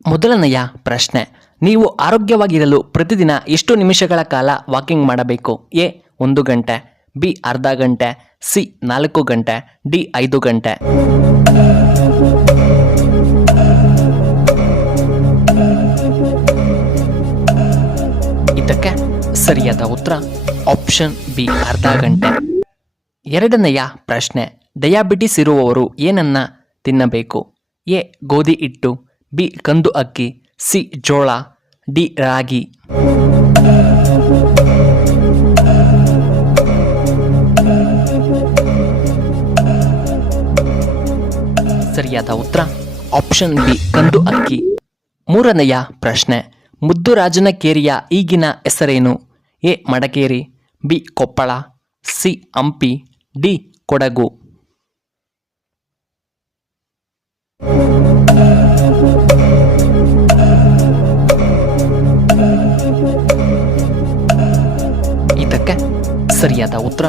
ಮೊದಲನೆಯ ಪ್ರಶ್ನೆ, ನೀವು ಆರೋಗ್ಯವಾಗಿರಲು ಪ್ರತಿದಿನ ಎಷ್ಟು ನಿಮಿಷಗಳ ಕಾಲ ವಾಕಿಂಗ್ ಮಾಡಬೇಕು? ಎ 1 ಗಂಟೆ, ಬಿ ಅರ್ಧ ಗಂಟೆ, ಸಿ 4 ಗಂಟೆ, ಡಿ 5 ಗಂಟೆ. ಇದಕ್ಕೆ ಸರಿಯಾದ ಉತ್ತರ ಆಪ್ಷನ್ ಬಿ ಅರ್ಧ ಗಂಟೆ. ಎರಡನೆಯ ಪ್ರಶ್ನೆ, ಡಯಾಬಿಟಿಸ್ ಇರುವವರು ಏನನ್ನ ತಿನ್ನಬೇಕು? ಎ ಗೋಧಿ ಹಿಟ್ಟು, ಬಿ ಕಂದು ಅಕ್ಕಿ, ಸಿ ಜೋಳ, ಡಿ ರಾಗಿ. ಸರಿಯಾದ ಉತ್ತರ ಆಪ್ಷನ್ ಬಿ ಕಂದು ಅಕ್ಕಿ. ಮೂರನೆಯ ಪ್ರಶ್ನೆ, ಮುದ್ದುರಾಜನ ಕೇರಿಯ ಈಗಿನ ಹೆಸರೇನು? A Madikeri, B Koppal, C Hampi, D Kodagu. ಇದಕ್ಕೆ ಸರಿಯಾದ ಉತ್ತರ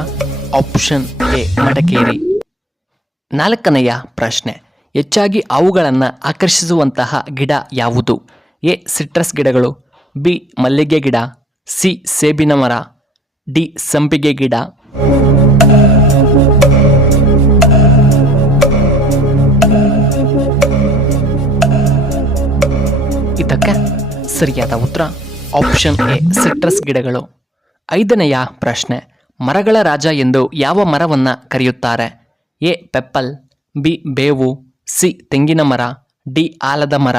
ಆಪ್ಷನ್ ಎ ಮಡಕೇರಿ. ನಾಲ್ಕನೆಯ ಪ್ರಶ್ನೆ, ಹೆಚ್ಚಾಗಿ ಅವುಗಳನ್ನು ಆಕರ್ಷಿಸುವಂತಹ ಗಿಡ ಯಾವುದು? ಎ ಸಿಟ್ರಸ್ ಗಿಡಗಳು, ಬಿ ಮಲ್ಲಿಗೆ ಗಿಡ, ಸಿ ಸೇಬಿನ ಮರ, ಡಿ ಸಂಪಿಗೆ ಗಿಡ. ಇದಕ್ಕೆ ಸರಿಯಾದ ಉತ್ತರ ಆಪ್ಷನ್ ಎ ಸಿಟ್ರಸ್ ಗಿಡಗಳು. ಐದನೆಯ ಪ್ರಶ್ನೆ, ಮರಗಳ ರಾಜ ಎಂದು ಯಾವ ಮರವನ್ನು ಕರೆಯುತ್ತಾರೆ? ಎ ಪೆಪ್ಪಲ್, ಬಿ ಬೇವು, ಸಿ ತೆಂಗಿನ ಮರ, ಡಿ ಆಲದ ಮರ.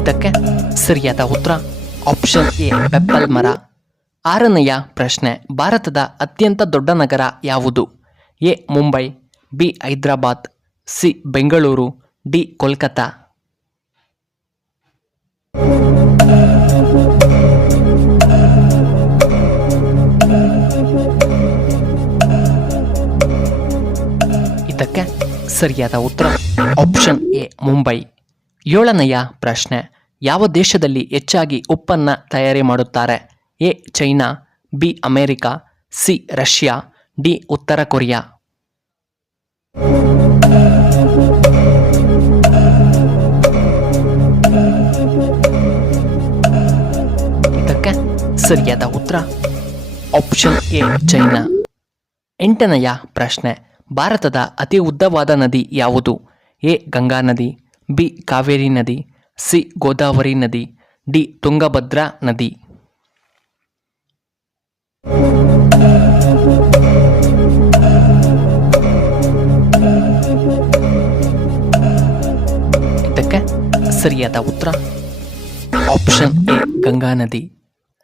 ಇದಕ್ಕೆ ಸರಿಯಾದ ಉತ್ತರ ಆಪ್ಷನ್ ಎ ಪೆಪ್ಪಲ್ ಮರ. ಆರನೆಯ ಪ್ರಶ್ನೆ, ಭಾರತದ ಅತ್ಯಂತ ದೊಡ್ಡ ನಗರ ಯಾವುದು? A Mumbai, B Hyderabad, C Bengaluru, D Kolkata. ಇದಕ್ಕೆ ಸರಿಯಾದ ಉತ್ತರ ಆಪ್ಷನ್ ಎ ಮುಂಬೈ. ಏಳನೆಯ ಪ್ರಶ್ನೆ, ಯಾವ ದೇಶದಲ್ಲಿ ಹೆಚ್ಚಾಗಿ ಉಪ್ಪನ್ನು ತಯಾರಿ ಮಾಡುತ್ತಾರೆ? A China, B America, C Russia, D ಉತ್ತರ ಕೊರಿಯಾ. ಇದಕ್ಕೆ ಸರಿಯಾದ ಉತ್ತರ ಆಪ್ಷನ್ ಎ ಚೈನಾ. ಎಂಟನೆಯ ಪ್ರಶ್ನೆ, ಭಾರತದ ಅತಿ ಉದ್ದವಾದ ನದಿ ಯಾವುದು? ಎ ಗಂಗಾ ನದಿ, ಬಿ ಕಾವೇರಿ ನದಿ, ಸಿ ಗೋದಾವರಿ ನದಿ, ಡಿ ತುಂಗಭದ್ರಾ ನದಿ. ಇದಕ್ಕೆ ಸರಿಯಾದ ಉತ್ತರ ಆಪ್ಷನ್ ಎ ಗಂಗಾ ನದಿ.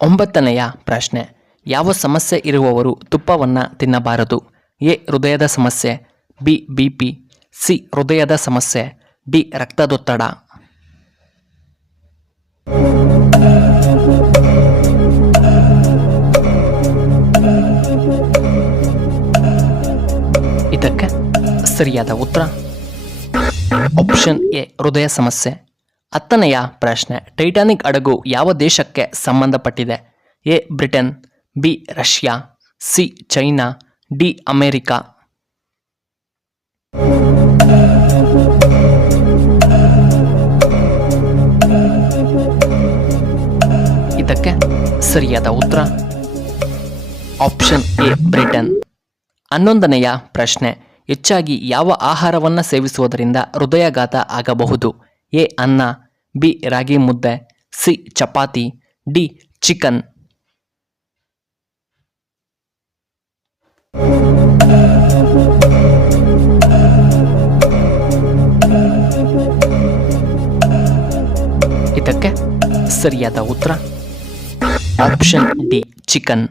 ಒಂಬತ್ತನೆಯ ಪ್ರಶ್ನೆ, ಯಾವ ಸಮಸ್ಯೆ ಇರುವವರು ತುಪ್ಪವನ್ನು ತಿನ್ನಬಾರದು? ಎ ಹೃದಯದ ಸಮಸ್ಯೆ, ಬಿ ಬಿಪಿ, ಸಿ ಹೃದಯದ ಸಮಸ್ಯೆ, ಡಿ ರಕ್ತದೊತ್ತಡ. ಇದಕ್ಕೆ ಸರಿಯಾದ ಉತ್ತರ ಆಪ್ಷನ್ ಎ ಹೃದಯ ಸಮಸ್ಯೆ. ಹತ್ತನೆಯ ಪ್ರಶ್ನೆ, ಟೈಟಾನಿಕ್ ಹಡಗು ಯಾವ ದೇಶಕ್ಕೆ ಸಂಬಂಧಪಟ್ಟಿದೆ? A Britain, B Russia, C China, D America. ಇದಕ್ಕೆ ಸರಿಯಾದ ಉತ್ತರ ಆಪ್ಷನ್ ಎ ಬ್ರಿಟನ್. 11ನೆಯ ಪ್ರಶ್ನೆ, ಹೆಚ್ಚಾಗಿ ಯಾವ ಆಹಾರವನ್ನು ಸೇವಿಸುವುದರಿಂದ ಹೃದಯಾಘಾತ ಆಗಬಹುದು? ಎ ಅನ್ನ, ಬಿ ರಾಗಿ ಮುದ್ದೆ, ಸಿ ಚಪಾತಿ, ಡಿ ಚಿಕನ್. ಇದಕ್ಕೆ ಸರಿಯಾದ ಉತ್ತರ ಆಪ್ಷನ್ ಡಿ ಚಿಕನ್.